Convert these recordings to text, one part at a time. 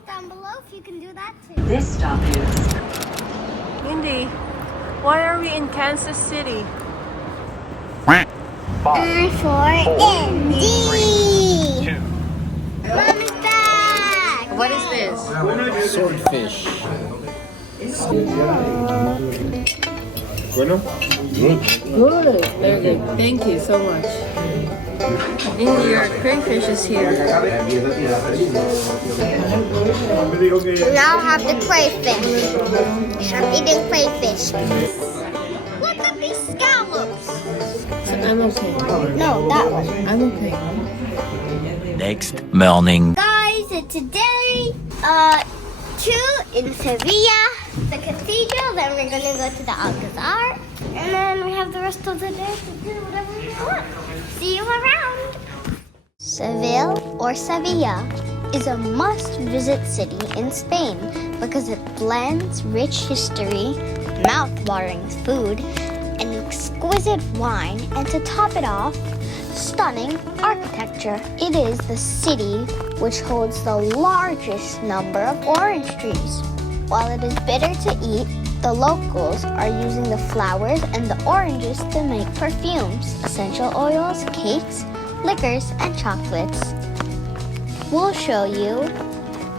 comment down below if you can do that too. This stop is Indy, why are we in Kansas City? And for Indy! Mom is back! What is this? Swordfish. Bueno, Good. Very good. Thank you so much. Indy, your crayfish is here. Now I have the crayfish. I'm eating crayfish. Look at these scallops! I'm okay. No, that one. I'm okay. Next morning. Guys, today, in Sevilla, the cathedral, then we're gonna go to the Alcazar, and then we have the rest of the day to do whatever we want. See you around! Seville, or Sevilla, is a must-visit city in Spain because it blends rich history, mouth-watering food, and exquisite wine, and to top it off, stunning architecture. It is the city which holds the largest number of orange trees. While it is bitter to eat, the locals are using the flowers and the oranges to make perfumes, essential oils, cakes, liquors, and chocolates. We'll show you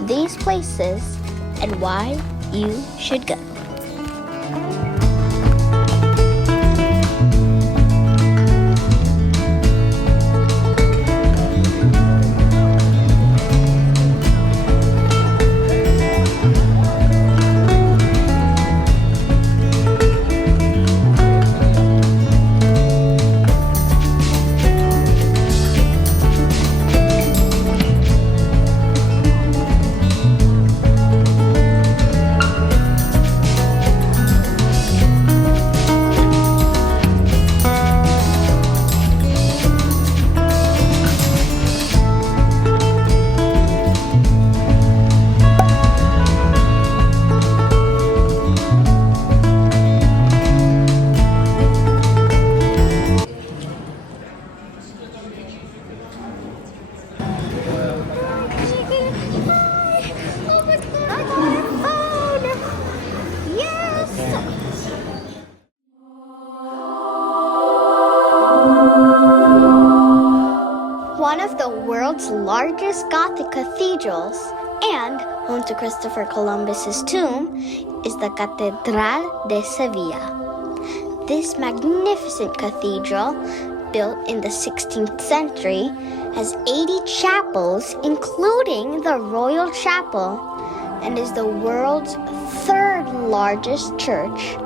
these places and why you should go. One of the world's largest Gothic cathedrals and home to Christopher Columbus's tomb is the Cathedral de Sevilla. This magnificent cathedral, built in the 16th century, has 80 chapels, including the Royal Chapel, and is the world's third largest church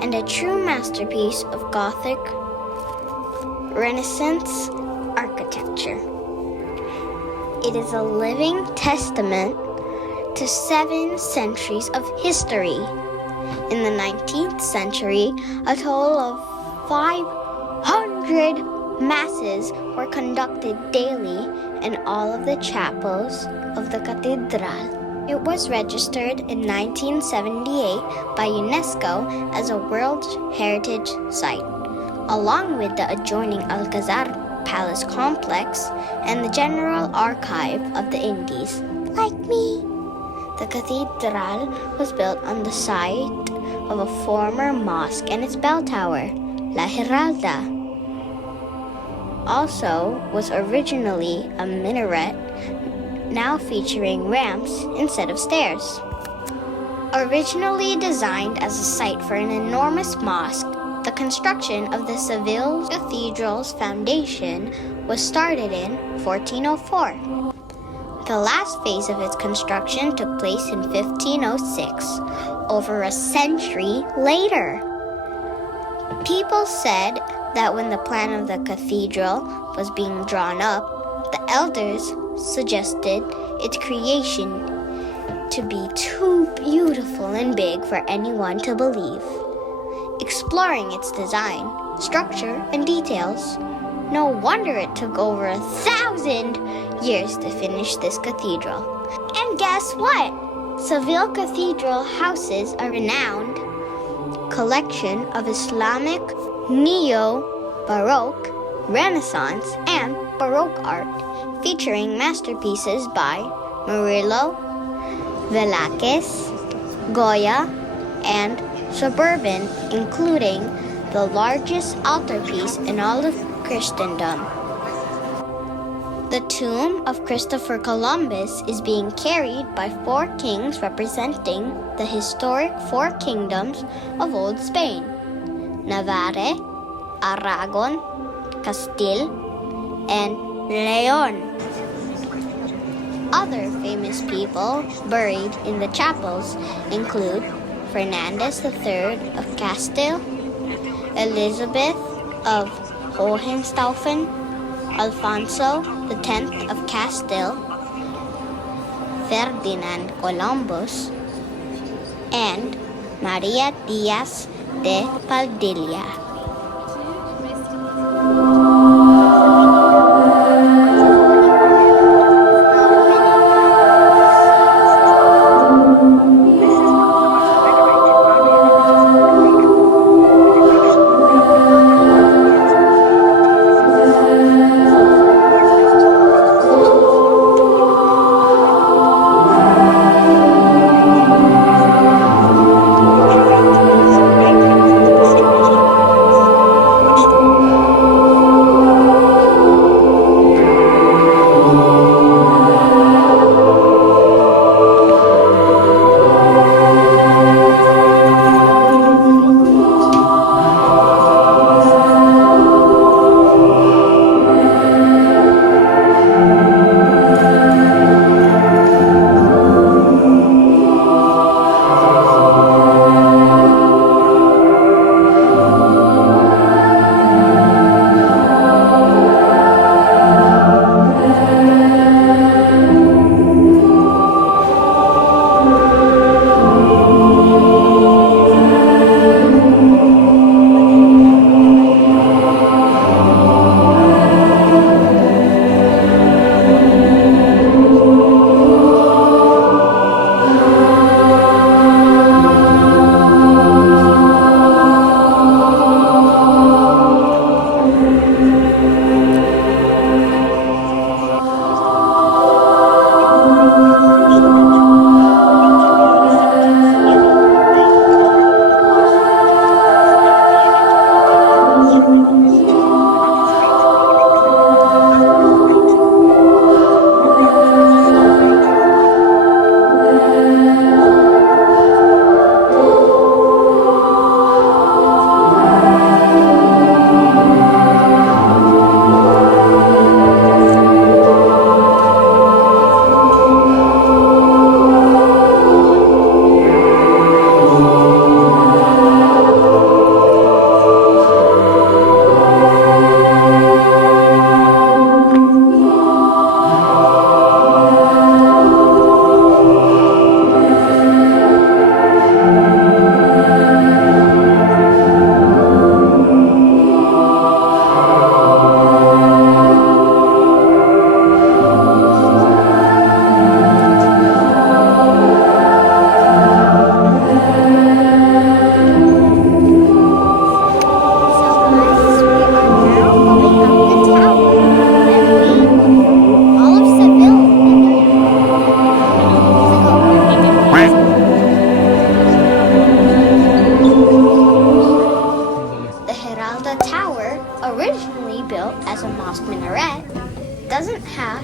and a true masterpiece of Gothic Renaissance architecture. It is a living testament to 7 centuries of history. In the 19th century, a total of 500 masses were conducted daily in all of the chapels of the cathedral. It was registered in 1978 by UNESCO as a World Heritage Site, along with the adjoining Alcazar Palace Complex and the General Archive of the Indies. Like me. The cathedral was built on the site of a former mosque and its bell tower, La Giralda. Also was originally a minaret, now featuring ramps instead of stairs. Originally designed as a site for an enormous mosque, the construction of the Seville Cathedral's foundation was started in 1404. The last phase of its construction took place in 1506, over a century later. People said that when the plan of the cathedral was being drawn up, the elders suggested its creation to be too beautiful and big for anyone to believe. Exploring its design, structure, and details, no wonder it took over 1,000 years to finish this cathedral. And guess what? Seville Cathedral houses a renowned collection of Islamic, Neo-Baroque, Renaissance, and Baroque art, featuring masterpieces by Murillo, Velázquez, Goya, and suburban, including the largest altarpiece in all of Christendom. The tomb of Christopher Columbus is being carried by 4 kings representing the historic 4 kingdoms of Old Spain: Navarre, Aragon, Castile, and Leon. Other famous people buried in the chapels include Fernandez III of Castile, Elizabeth of Hohenstaufen, Alfonso X of Castile, Ferdinand Columbus, and Maria Diaz de Padilla.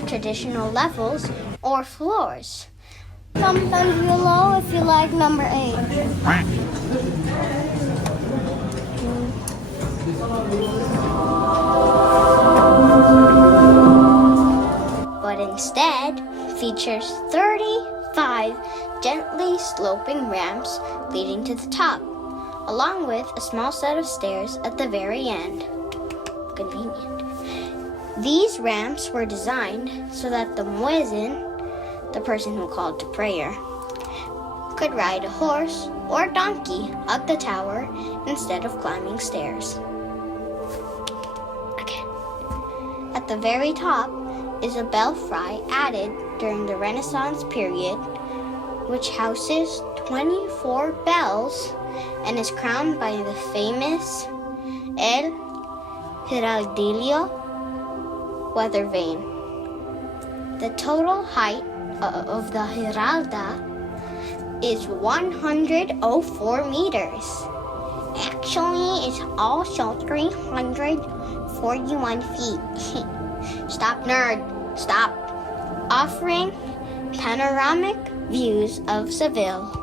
Traditional levels or floors. Sometimes below if you like number 8. But instead features 35 gently sloping ramps leading to the top, along with a small set of stairs at the very end. Convenient. These ramps were designed so that the muezzin, the person who called to prayer, could ride a horse or donkey up the tower instead of climbing stairs. Okay. At the very top is a belfry added during the Renaissance period, which houses 24 bells and is crowned by the famous El Giralda weather vane. The total height of the Giralda is 104 meters. Actually, it's also 341 feet. Stop, nerd. Stop. Offering panoramic views of Seville.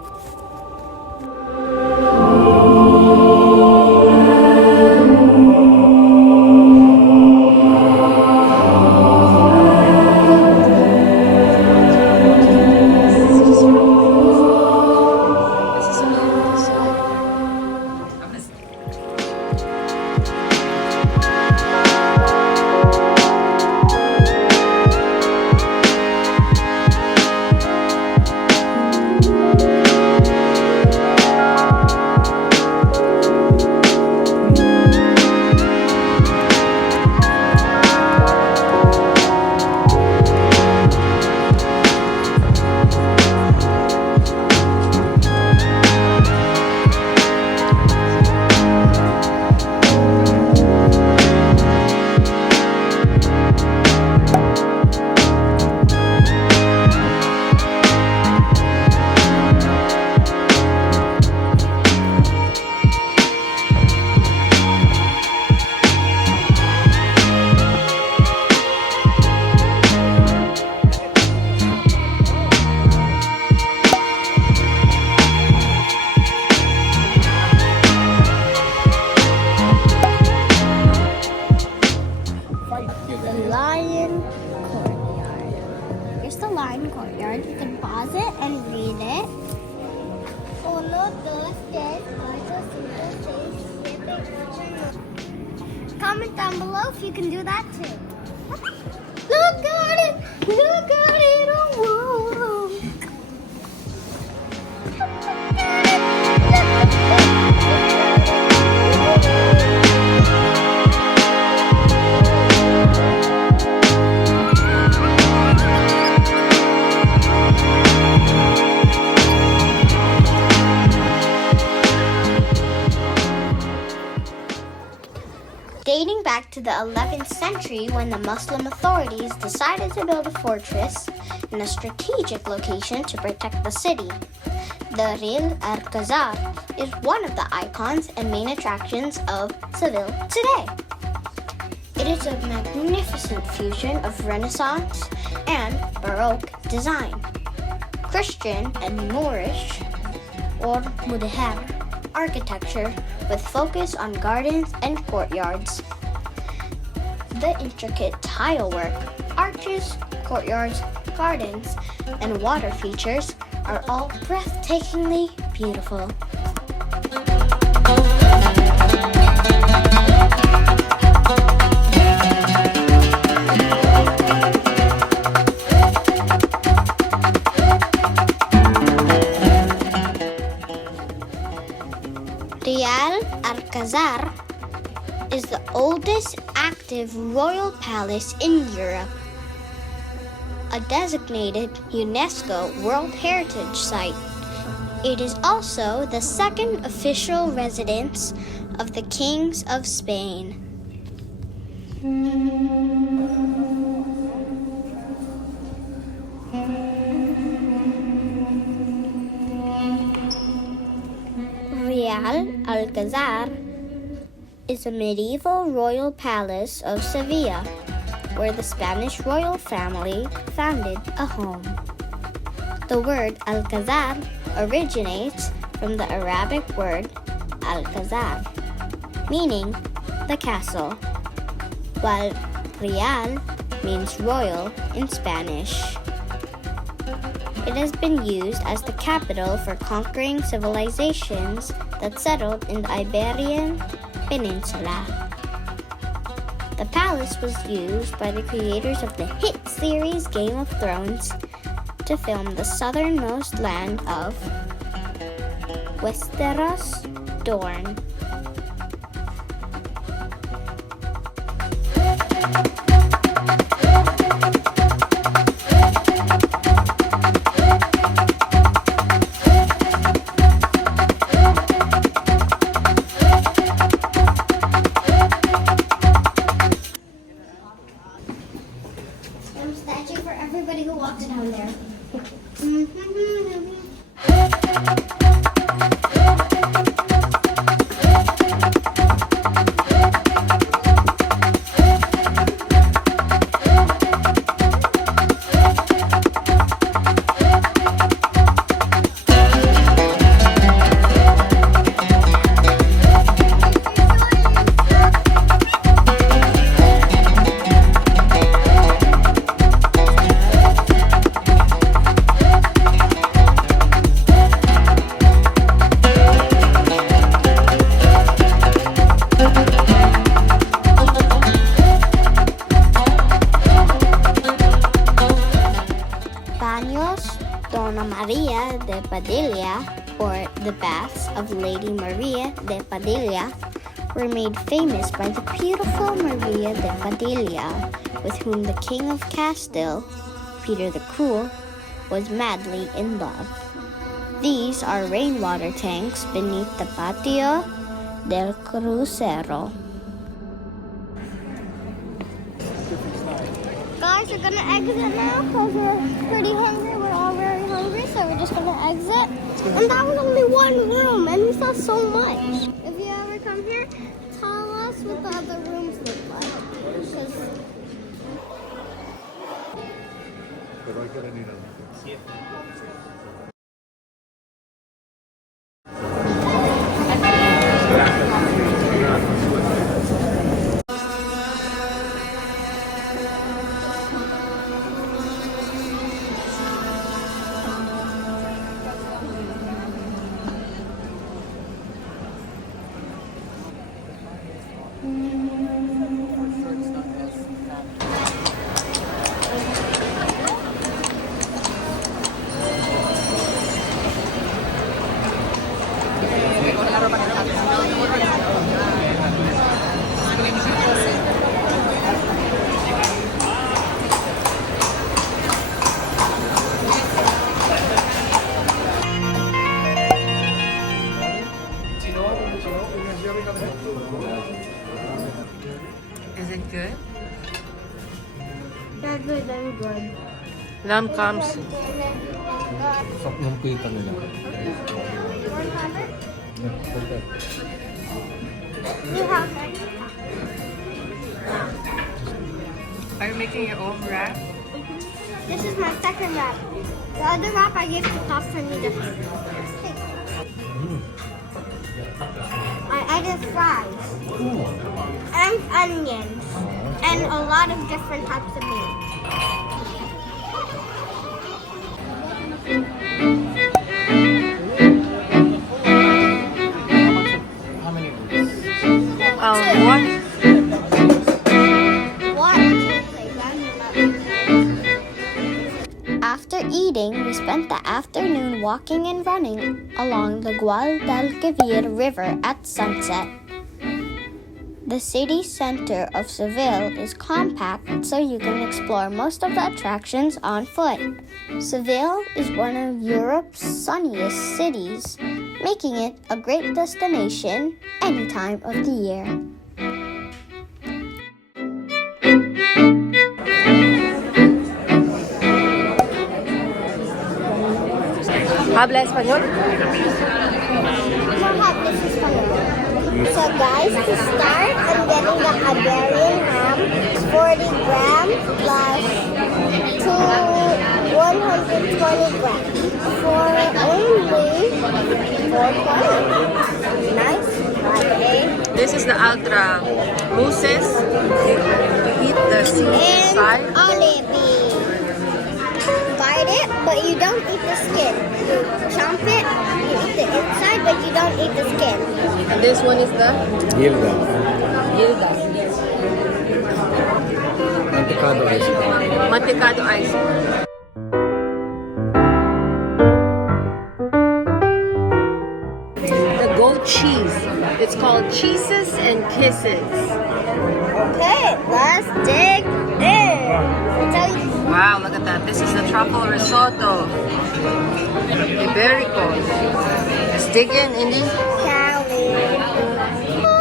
Courtyard. You can pause it and read it. Comment down below if you can do that too. Look at it! Look at it! Oh, whoa. Dating back to the 11th century when the Muslim authorities decided to build a fortress in a strategic location to protect the city. The Real Alcazar is one of the icons and main attractions of Seville today. It is a magnificent fusion of Renaissance and Baroque design, Christian and Moorish or Mudéjar architecture with focus on gardens and courtyards. The intricate tile work, arches, courtyards, gardens, and water features are all breathtakingly beautiful. Real Alcazar is the oldest active royal palace in Europe, a designated UNESCO World Heritage Site. It is also the second official residence of the Kings of Spain. Real Alcazar is a medieval royal palace of Sevilla, where the Spanish royal family founded a home. The word Alcazar originates from the Arabic word Alcazar, meaning the castle, while Real means royal in Spanish. It has been used as the capital for conquering civilizations that settled in the Iberian Peninsula. The palace was used by the creators of the hit series Game of Thrones to film the southernmost land of Westeros Dorne. Statue for everybody who walks down there. Padilla, or the baths of Lady Maria de Padilla, were made famous by the beautiful Maria de Padilla, with whom the King of Castile, Peter the Cruel, was madly in love. These are rainwater tanks beneath the patio del crucero. Guys, we're gonna exit now because we're pretty hungry. We're all very hungry, so we're just gonna exit. And that was only one room, and we saw so much. If you ever come here, tell us what the other rooms look like. Is it good? Yeah, good, very good. Lamb comes. Sarap ng pita nila. Are you making your own wrap? This is my second wrap. The other wrap I gave to Pop for me to I added fries and onions and a lot of different types of meat. How many rooms? What? After eating, we spent the afternoon walking and running along the Guadalquivir River at sunset. The city center of Seville is compact, so you can explore most of the attractions on foot. Seville is one of Europe's sunniest cities, making it a great destination any time of the year. Habla español? So guys, to start, I'm getting the Iberian ham, 40 grams plus 120 grams for only $4. Nice, okay. This is the ultra mousses. You eat the seed inside. And olive. Bite it, but you don't eat the skin. You chomp it, you eat the inside, but you don't eat the skin. And this one is the Giralda. Giralda. Mantecado ice cream. Mantecado ice cream. The goat cheese. It's called Cheeses and Kisses. Okay, let's dig in. Wow, look at that. This is the truffle risotto. Iberico. Let's dig in, Indy.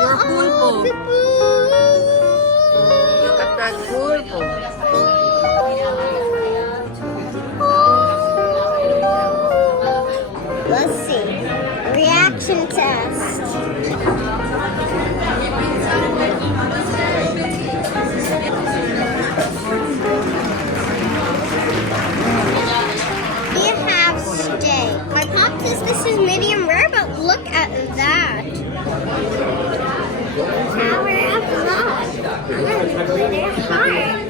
Your pulpo. Look at that pulpo. Let's see. Reaction test. We have steak. My pop says this is medium rare, but look at that. Power of love. Glitter heart.